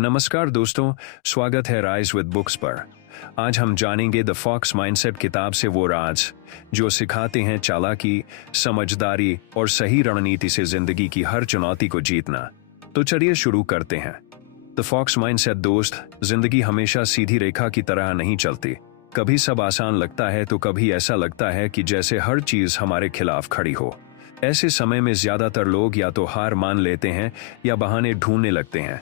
नमस्कार दोस्तों, स्वागत है राइज विद बुक्स पर। आज हम जानेंगे द फॉक्स माइंडसेट किताब से वो राज जो सिखाते हैं चालाकी, समझदारी और सही रणनीति से जिंदगी की हर चुनौती को जीतना। तो चलिए शुरू करते हैं। द फॉक्स माइंडसेट दोस्त, जिंदगी हमेशा सीधी रेखा की तरह नहीं चलती। कभी सब आसान लगता है तो कभी ऐसा लगता है कि जैसे हर चीज हमारे खिलाफ खड़ी हो। ऐसे समय में ज्यादातर लोग या तो हार मान लेते हैं या बहाने ढूंढने लगते हैं।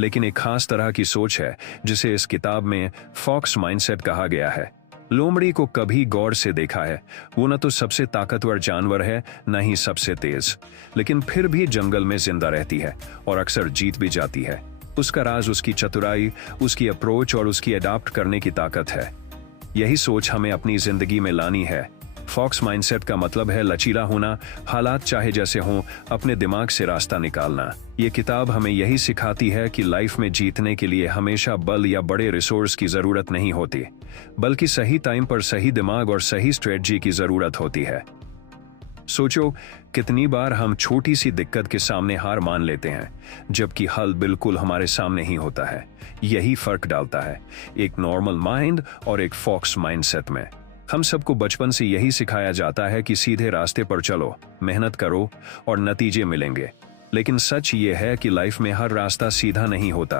लेकिन एक खास तरह की सोच है जिसे इस किताब में फॉक्स माइंडसेट कहा गया है। लोमड़ी को कभी गौर से देखा है। वो न तो सबसे ताकतवर जानवर है, न ही सबसे तेज, लेकिन फिर भी जंगल में जिंदा रहती है और अक्सर जीत भी जाती है। उसका राज उसकी चतुराई, उसकी अप्रोच और उसकी अडॉप्ट करने की ताकत है। यही सोच हमें अपनी जिंदगी में लानी है। फॉक्स माइंडसेट का मतलब है लचीला होना, हालात चाहे जैसे हों, अपने दिमाग से रास्ता निकालना। ये किताब हमें यही सिखाती है कि लाइफ में जीतने के लिए हमेशा बल या बड़े रिसोर्स की जरूरत नहीं होती, बल्कि सही टाइम पर सही दिमाग और सही स्ट्रेटजी की जरूरत होती है। सोचो, कितनी बार हम छोटी सी दिक्कत के सामने हार मान लेते हैं, जबकि हल बिल्कुल हमारे सामने ही होता है। यही फर्क डालता है एक नॉर्मल माइंड और एक फॉक्स माइंडसेट में। हम सबको बचपन से यही सिखाया जाता है कि सीधे रास्ते पर चलो, मेहनत करो और नतीजे मिलेंगे। लेकिन सच ये है कि लाइफ में हर रास्ता सीधा नहीं होता।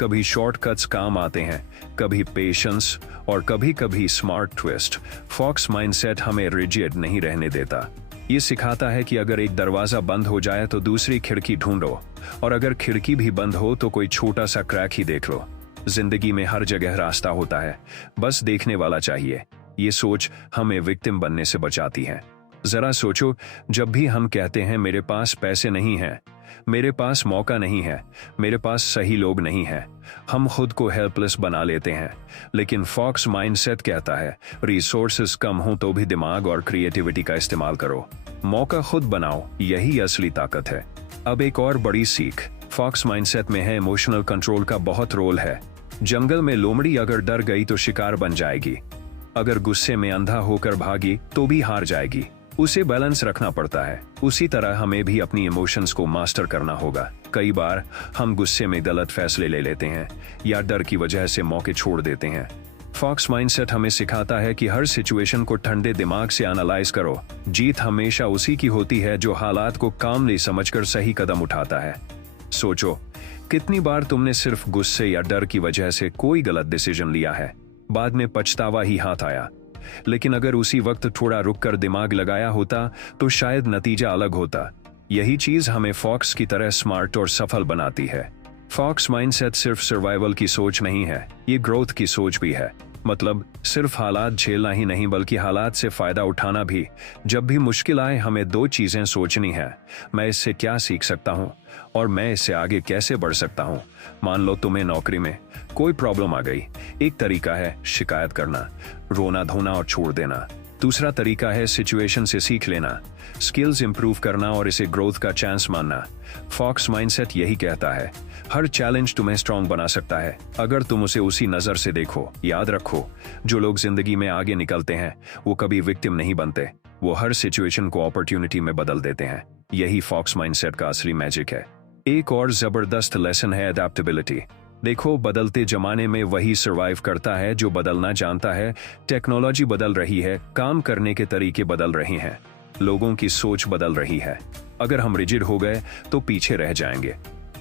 कभी शॉर्टकट्स काम आते हैं, कभी पेशेंस और कभी कभी स्मार्ट ट्विस्ट। फॉक्स माइंडसेट हमें रिजिड नहीं रहने देता। ये सिखाता है कि अगर एक दरवाजा बंद हो जाए तो दूसरी खिड़की ढूंढो, और अगर खिड़की भी बंद हो तो कोई छोटा सा क्रैक ही देख लो। जिंदगी में हर जगह रास्ता होता है, बस देखने वाला चाहिए। ये सोच हमें विक्टिम बनने से बचाती है। जरा सोचो, जब भी हम कहते हैं मेरे पास पैसे नहीं हैं, मेरे पास मौका नहीं है, मेरे पास सही लोग नहीं हैं, हम खुद को हेल्पलेस बना लेते हैं। लेकिन फॉक्स माइंडसेट कहता है रिसोर्सेज कम हो तो भी दिमाग और क्रिएटिविटी का इस्तेमाल करो, मौका खुद बनाओ, यही असली ताकत है। अब एक और बड़ी सीख फॉक्स माइंडसेट में है, इमोशनल कंट्रोल का बहुत रोल है। जंगल में लोमड़ी अगर डर गई तो शिकार बन जाएगी, अगर गुस्से में अंधा होकर भागी तो भी हार जाएगी। उसे बैलेंस रखना पड़ता है। उसी तरह हमें भी अपनी इमोशंस को मास्टर करना होगा। कई बार हम गुस्से में गलत फैसले ले लेते हैं या डर की वजह से मौके छोड़ देते हैं। फॉक्स माइंडसेट हमें सिखाता है कि हर सिचुएशन को ठंडे दिमाग से एनालाइज करो। जीत हमेशा उसी की होती है जो हालात को कामली समझकर सही कदम उठाता है। सोचो, कितनी बार तुमने सिर्फ गुस्से या डर की वजह से कोई गलत डिसीजन लिया है, बाद में पछतावा ही हाथ आया। लेकिन अगर उसी वक्त थोड़ा रुककर दिमाग लगाया होता तो शायद नतीजा अलग होता। यही चीज हमें फॉक्स की तरह स्मार्ट और सफल बनाती है। फॉक्स माइंडसेट सिर्फ सर्वाइवल की सोच नहीं है, ये ग्रोथ की सोच भी है। मतलब सिर्फ हालात झेलना ही नहीं, बल्कि हालात से फायदा उठाना भी। जब भी मुश्किल आए हमें दो चीजें सोचनी है, मैं इससे क्या सीख सकता हूँ और मैं इससे आगे कैसे बढ़ सकता हूँ। मान लो तुम्हें नौकरी में कोई प्रॉब्लम आ गई। एक तरीका है शिकायत करना, रोना धोना और छोड़ देना। दूसरा तरीका है सिचुएशन से सीख लेना, स्किल्स इंप्रूव करना और इसे ग्रोथ का चांस मानना। फॉक्स माइंडसेट यही कहता है हर चैलेंज तुम्हें स्ट्रांग बना सकता है अगर तुम उसे उसी नजर से देखो। याद रखो, जो लोग जिंदगी में आगे निकलते हैं वो कभी विक्टिम नहीं बनते, वो हर सिचुएशन को अपॉर्चुनिटी में बदल देते हैं। यही फॉक्स माइंडसेट का असली मैजिक है। एक और जबरदस्त लेसन है अडेप्टेबिलिटी। देखो, बदलते जमाने में वही सर्वाइव करता है जो बदलना जानता है। टेक्नोलॉजी बदल रही है, काम करने के तरीके बदल रहे हैं, लोगों की सोच बदल रही है। अगर हम रिजिड हो गए तो पीछे रह जाएंगे।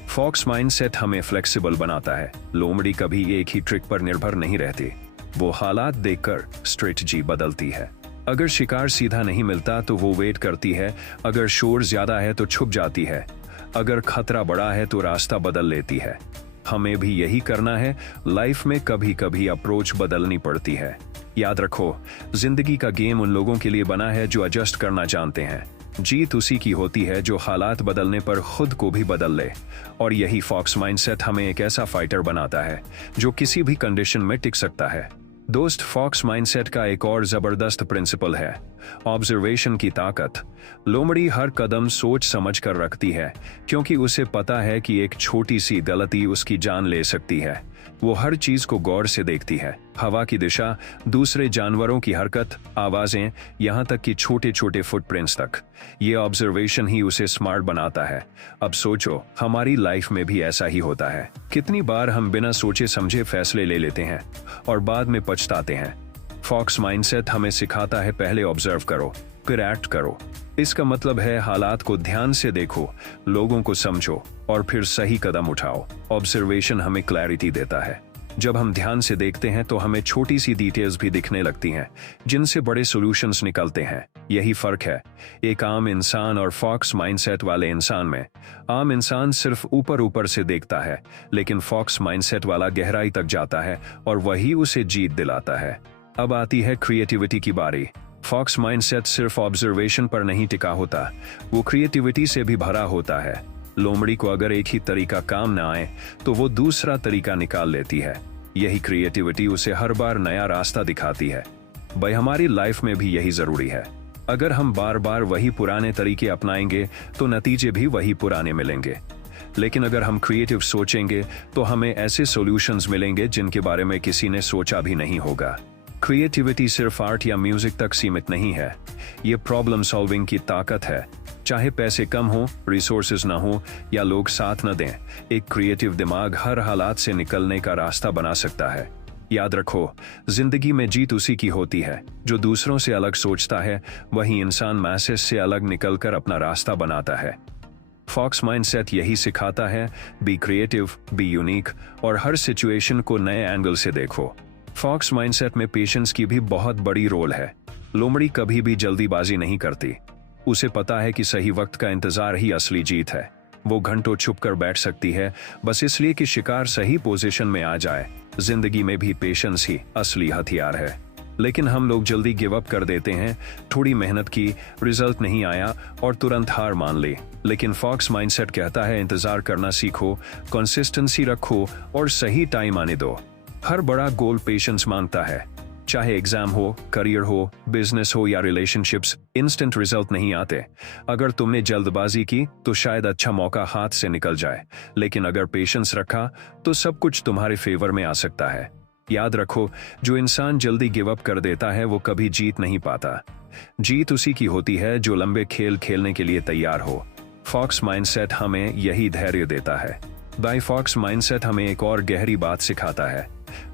फॉक्स माइंडसेट हमें फ्लेक्सिबल बनाता है। लोमड़ी कभी एक ही ट्रिक पर निर्भर नहीं रहती, वो हालात देखकर स्ट्रेटजी बदलती है। अगर शिकार सीधा नहीं मिलता तो वो वेट करती है, अगर शोर ज्यादा है तो छुप जाती है, अगर खतरा बड़ा है तो रास्ता बदल लेती है। हमें भी यही करना है। लाइफ में कभी कभी अप्रोच बदलनी पड़ती है। याद रखो, जिंदगी का गेम उन लोगों के लिए बना है जो एडजस्ट करना जानते हैं। जीत उसी की होती है जो हालात बदलने पर खुद को भी बदल ले। और यही फॉक्स माइंडसेट हमें एक ऐसा फाइटर बनाता है जो किसी भी कंडीशन में टिक सकता है। दोस्त, फॉक्स माइंडसेट का एक और जबरदस्त प्रिंसिपल है ऑब्जर्वेशन की ताकत। लोमड़ी हर कदम सोच समझ कर रखती है, क्योंकि उसे पता है कि एक छोटी सी गलती उसकी जान ले सकती है। वो हर चीज को गौर से देखती है, हवा की दिशा, दूसरे जानवरों की हरकत, आवाजें, यहाँ तक कि छोटे छोटे फुटप्रिंट्स तक। ये ऑब्जर्वेशन ही उसे स्मार्ट बनाता है। अब सोचो, हमारी लाइफ में भी ऐसा ही होता है। कितनी बार हम बिना सोचे समझे फैसले ले लेते हैं और बाद में पछताते हैं। फॉक्स माइंडसेट हमें सिखाता है, पहले ऑब्जर्व करो, फिर एक्ट करो। इसका मतलब है हालात को ध्यान से देखो, लोगों को समझो और फिर सही कदम उठाओ। ऑब्जर्वेशन हमें क्लैरिटी देता है। जब हम ध्यान से देखते हैं तो हमें छोटी सी डिटेल्स भी दिखने लगती हैं, जिनसे बड़े सॉल्यूशंस निकलते हैं। यही फर्क है एक आम इंसान और फॉक्स माइंडसेट वाले इंसान में। आम इंसान सिर्फ ऊपर ऊपर से देखता है, लेकिन फॉक्स माइंडसेट वाला गहराई तक जाता है और वही उसे जीत दिलाता है। अब आती है क्रिएटिविटी की बारी। फॉक्स माइंडसेट सिर्फ ऑब्जर्वेशन पर नहीं टिका होता, वो क्रिएटिविटी से भी भरा होता है। लोमड़ी को अगर एक ही तरीका काम न आए तो वो दूसरा तरीका निकाल लेती है। यही क्रिएटिविटी उसे हर बार नया रास्ता दिखाती है। भाई, हमारी लाइफ में भी यही जरूरी है। अगर हम बार बार वही पुराने तरीके अपनाएंगे तो नतीजे भी वही पुराने मिलेंगे। लेकिन अगर हम क्रिएटिव सोचेंगे तो हमें ऐसे सॉल्यूशंस मिलेंगे जिनके बारे में किसी ने सोचा भी नहीं होगा। क्रिएटिविटी सिर्फ आर्ट या म्यूजिक तक सीमित नहीं है, ये प्रॉब्लम सॉल्विंग की ताकत है। चाहे पैसे कम हो, रिसोर्सेज ना हो या लोग साथ न दें, एक क्रिएटिव दिमाग हर हालात से निकलने का रास्ता बना सकता है। याद रखो, जिंदगी में जीत उसी की होती है जो दूसरों से अलग सोचता है। वही इंसान मैसेज से अलग निकलकर अपना रास्ता बनाता है। फॉक्स माइंडसेट यही सिखाता है, बी क्रिएटिव, बी यूनिक और हर सिचुएशन को नए एंगल से देखो। फॉक्स माइंडसेट में पेशेंस की भी बहुत बड़ी रोल है। लोमड़ी कभी भी जल्दीबाजी नहीं करती। उसे पता है कि सही वक्त का इंतजार ही असली जीत है। वो घंटों छुप कर बैठ सकती है, बस इसलिए कि शिकार सही पोजीशन में आ जाए। जिंदगी में भी पेशेंस ही असली हथियार है। लेकिन हम लोग जल्दी गिव अप कर देते हैं। थोड़ी मेहनत की, रिजल्ट नहीं आया और तुरंत हार मान ली। लेकिन फॉक्स माइंडसेट कहता है, इंतजार करना सीखो, कंसिस्टेंसी रखो और सही टाइम आने दो। हर बड़ा गोल पेशेंस मांगता है। चाहे एग्जाम हो, करियर हो, बिजनेस हो या रिलेशनशिप्स, इंस्टेंट रिजल्ट नहीं आते। अगर तुमने जल्दबाजी की तो शायद अच्छा मौका हाथ से निकल जाए, लेकिन अगर पेशेंस रखा तो सब कुछ तुम्हारे फेवर में आ सकता है। याद रखो, जो इंसान जल्दी गिव अप कर देता है वो कभी जीत नहीं पाता। जीत उसी की होती है जो लंबे खेल खेलने के लिए तैयार हो। फॉक्स माइंडसेट हमें यही धैर्य देता है। बाय फॉक्स माइंडसेट हमें एक और गहरी बात सिखाता है,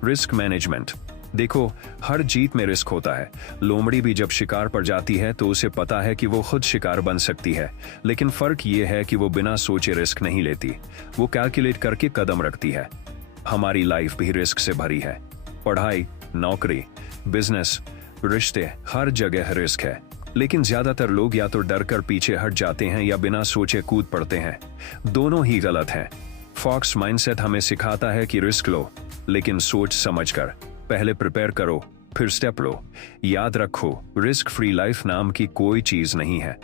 रिस्क मैनेजमेंट। देखो, हर जीत में रिस्क होता है। लोमड़ी भी जब शिकार पर जाती है तो उसे पता है कि वो खुद शिकार बन सकती है, लेकिन फर्क ये है कि वो बिना सोचे रिस्क नहीं लेती, वो कैलकुलेट करके कदम रखती है। हमारी लाइफ भी रिस्क से भरी है। पढ़ाई, नौकरी, बिजनेस, रिश्ते, हर जगह रिस्क है। लेकिन ज्यादातर लोग या तो डर कर पीछे हट जाते हैं या बिना सोचे कूद पड़ते हैं। दोनों ही गलत हैं। फॉक्स माइंडसेट हमें सिखाता है कि रिस्क लो, लेकिन सोच समझकर। पहले प्रिपेयर करो, फिर स्टेप लो। याद रखो, रिस्क फ्री लाइफ नाम की कोई चीज नहीं है।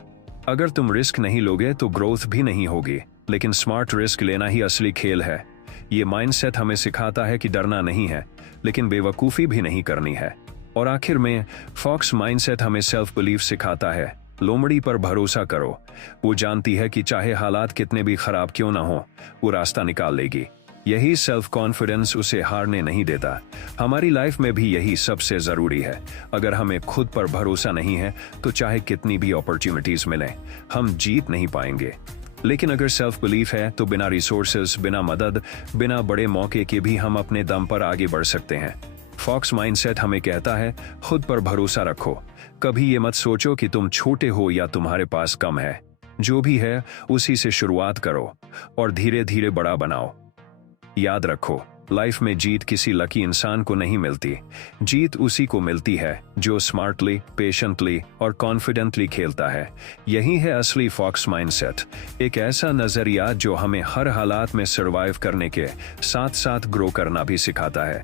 अगर तुम रिस्क नहीं लोगे तो ग्रोथ भी नहीं होगी, लेकिन स्मार्ट रिस्क लेना ही असली खेल है। ये माइंडसेट हमें सिखाता है कि डरना नहीं है, लेकिन बेवकूफी भी नहीं करनी है। और आखिर में फॉक्स माइंडसेट हमें सेल्फ बिलीफ सिखाता है। लोमड़ी पर भरोसा करो, वो जानती है कि चाहे हालात कितने भी खराब क्यों ना हो, वो रास्ता निकाल लेगी। यही सेल्फ कॉन्फिडेंस उसे हारने नहीं देता। हमारी लाइफ में भी यही सबसे जरूरी है। अगर हमें खुद पर भरोसा नहीं है तो चाहे कितनी भी अपॉर्चुनिटीज मिलें, हम जीत नहीं पाएंगे। लेकिन अगर सेल्फ बिलीफ है तो बिना रिसोर्सेज, बिना मदद, बिना बड़े मौके के भी हम अपने दम पर आगे बढ़ सकते हैं। फॉक्स माइंडसेट हमें कहता है, खुद पर भरोसा रखो। कभी ये मत सोचो कि तुम छोटे हो या तुम्हारे पास कम है। जो भी है उसी से शुरुआत करो और धीरे धीरे बड़ा बनाओ। याद रखो, लाइफ में जीत किसी लकी इंसान को नहीं मिलती। जीत उसी को मिलती है जो स्मार्टली, पेशेंटली और कॉन्फिडेंटली खेलता है। यही है असली फॉक्स माइंडसेट, एक ऐसा नजरिया जो हमें हर हालात में सर्वाइव करने के साथ साथ ग्रो करना भी सिखाता है।